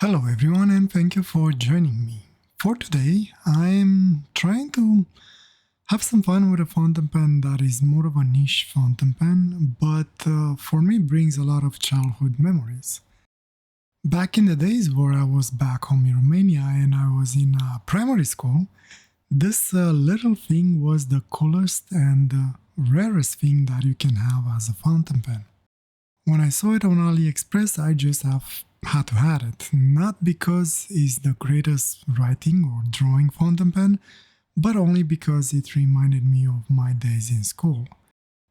Hello everyone and thank you for joining me. For today, I'm trying to have some fun with a fountain pen that is more of a niche fountain pen, but for me brings a lot of childhood memories. Back in the days where I was back home in Romania and I was in primary school, this little thing was the coolest and rarest thing that you can have as a fountain pen. When I saw it on AliExpress, I just had to have it. Not because it's the greatest writing or drawing fountain pen, but only because it reminded me of my days in school.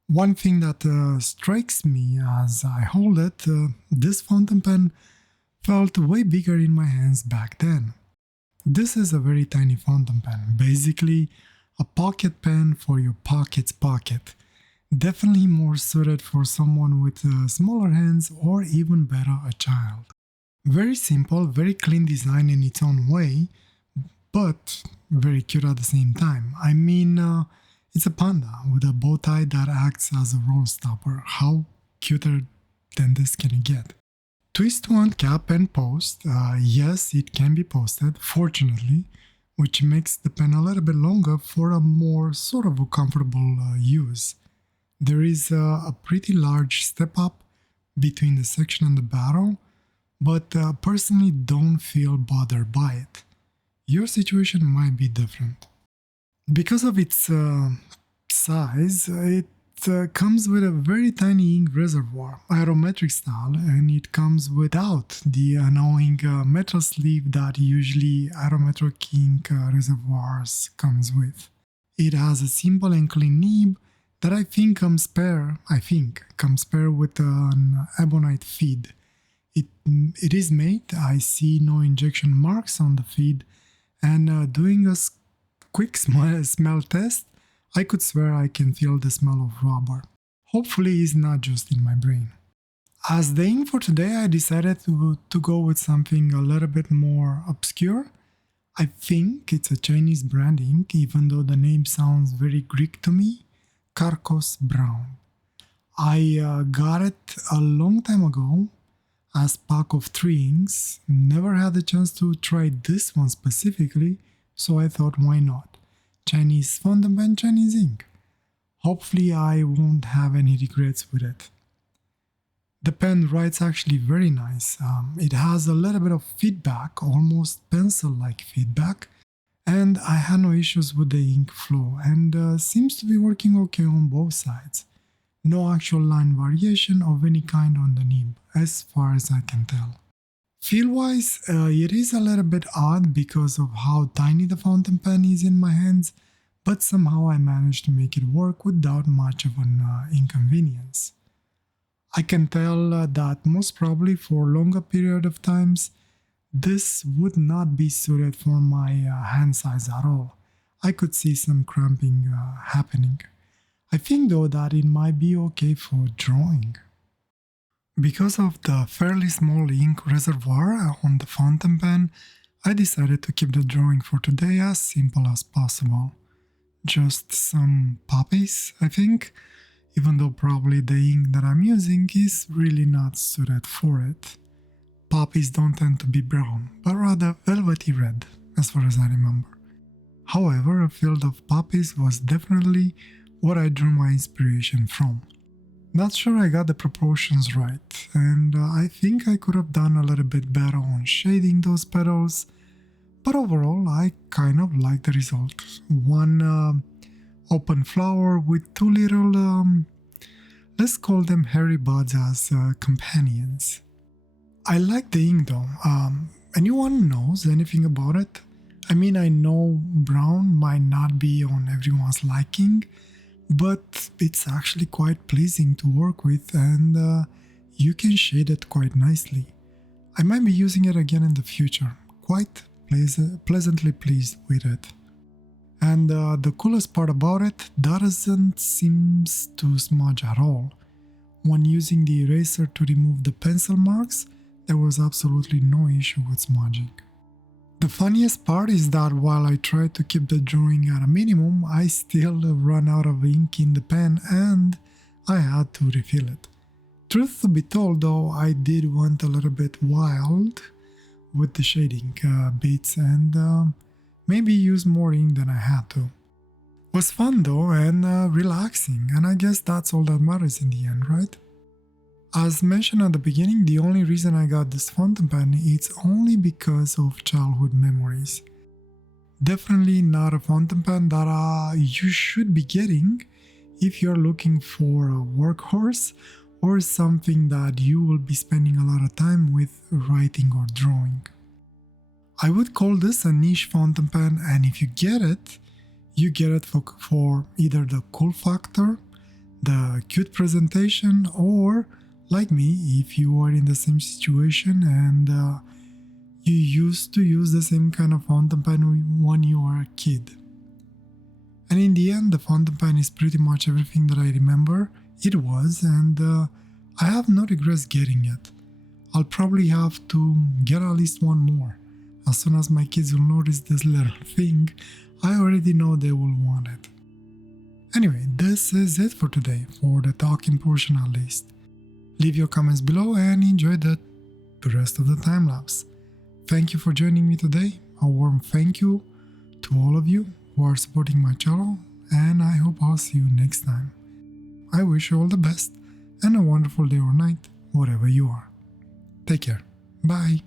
One thing that strikes me as I hold it, this fountain pen felt way bigger in my hands back then. This is a very tiny fountain pen, basically a pocket pen for your pocket's pocket. Definitely more suited for someone with smaller hands or even better, a child. Very simple, very clean design in its own way, but very cute at the same time. It's a panda with a bow tie that acts as a roll stopper. How cuter than this can you get? Twist to uncap and post. Yes, it can be posted, fortunately, which makes the pen a little bit longer for a more sort of a comfortable use. There is a pretty large step up between the section and the barrel, but personally don't feel bothered by it. Your situation might be different. Because of its size, it comes with a very tiny ink reservoir, aerometric style, and it comes without the annoying metal sleeve that usually aerometric ink reservoirs comes with. It has a simple and clean nib that I think comes paired with an ebonite feed. It is made, I see no injection marks on the feed, and doing a quick smell test, I could swear I can feel the smell of rubber. Hopefully it's not just in my brain. As the ink for today, I decided to go with something a little bit more obscure. I think it's a Chinese brand ink, even though the name sounds very Greek to me. Carcos Brown. I got it a long time ago as pack of 3 inks. Never had the chance to try this one specifically, so I thought why not? Chinese fountain pen, Chinese ink. Hopefully I won't have any regrets with it. The pen writes actually very nice. It has a little bit of feedback, almost pencil-like feedback, and I had no issues with the ink flow and seems to be working okay on both sides. No actual line variation of any kind on the nib, as far as I can tell. Feel-wise, it is a little bit odd because of how tiny the fountain pen is in my hands, but somehow I managed to make it work without much of an inconvenience. I can tell that most probably for a longer period of times, this would not be suited for my hand size at all. I could see some cramping happening. I think though that it might be okay for drawing. Because of the fairly small ink reservoir on the fountain pen, I decided to keep the drawing for today as simple as possible. Just some poppies, I think, even though probably the ink that I'm using is really not suited for it. Poppies don't tend to be brown, but rather velvety red, as far as I remember. However, a field of poppies was definitely what I drew my inspiration from. Not sure I got the proportions right, and I think I could have done a little bit better on shading those petals, but overall I kind of like the result. One open flower with 2 little, let's call them hairy buds as companions. I like the ink though. Anyone knows anything about it? I know brown might not be on everyone's liking, but it's actually quite pleasing to work with and you can shade it quite nicely. I might be using it again in the future. Quite pleasantly pleased with it. And the coolest part about it, that doesn't seem to smudge at all. When using the eraser to remove the pencil marks, there was absolutely no issue with smudging. The funniest part is that while I tried to keep the drawing at a minimum, I still ran out of ink in the pen and I had to refill it. Truth to be told though, I did want a little bit wild with the shading bits and maybe use more ink than I had to. Was fun though and relaxing, and I guess that's all that matters in the end, right? As mentioned at the beginning, the only reason I got this fountain pen is only because of childhood memories. Definitely not a fountain pen that you should be getting if you're looking for a workhorse or something that you will be spending a lot of time with writing or drawing. I would call this a niche fountain pen, and if you get it, you get it for either the cool factor, the cute presentation, or like me, if you are in the same situation and you used to use the same kind of fountain pen when you were a kid. And in the end, the fountain pen is pretty much everything that I remember it was, and I have no regrets getting it. I'll probably have to get at least one more. As soon as my kids will notice this little thing, I already know they will want it. Anyway, this is it for today, for the talking portion at least. Leave your comments below and enjoy the rest of the time lapse. Thank you for joining me today. A warm thank you to all of you who are supporting my channel, and I hope I'll see you next time. I wish you all the best and a wonderful day or night, wherever you are. Take care. Bye.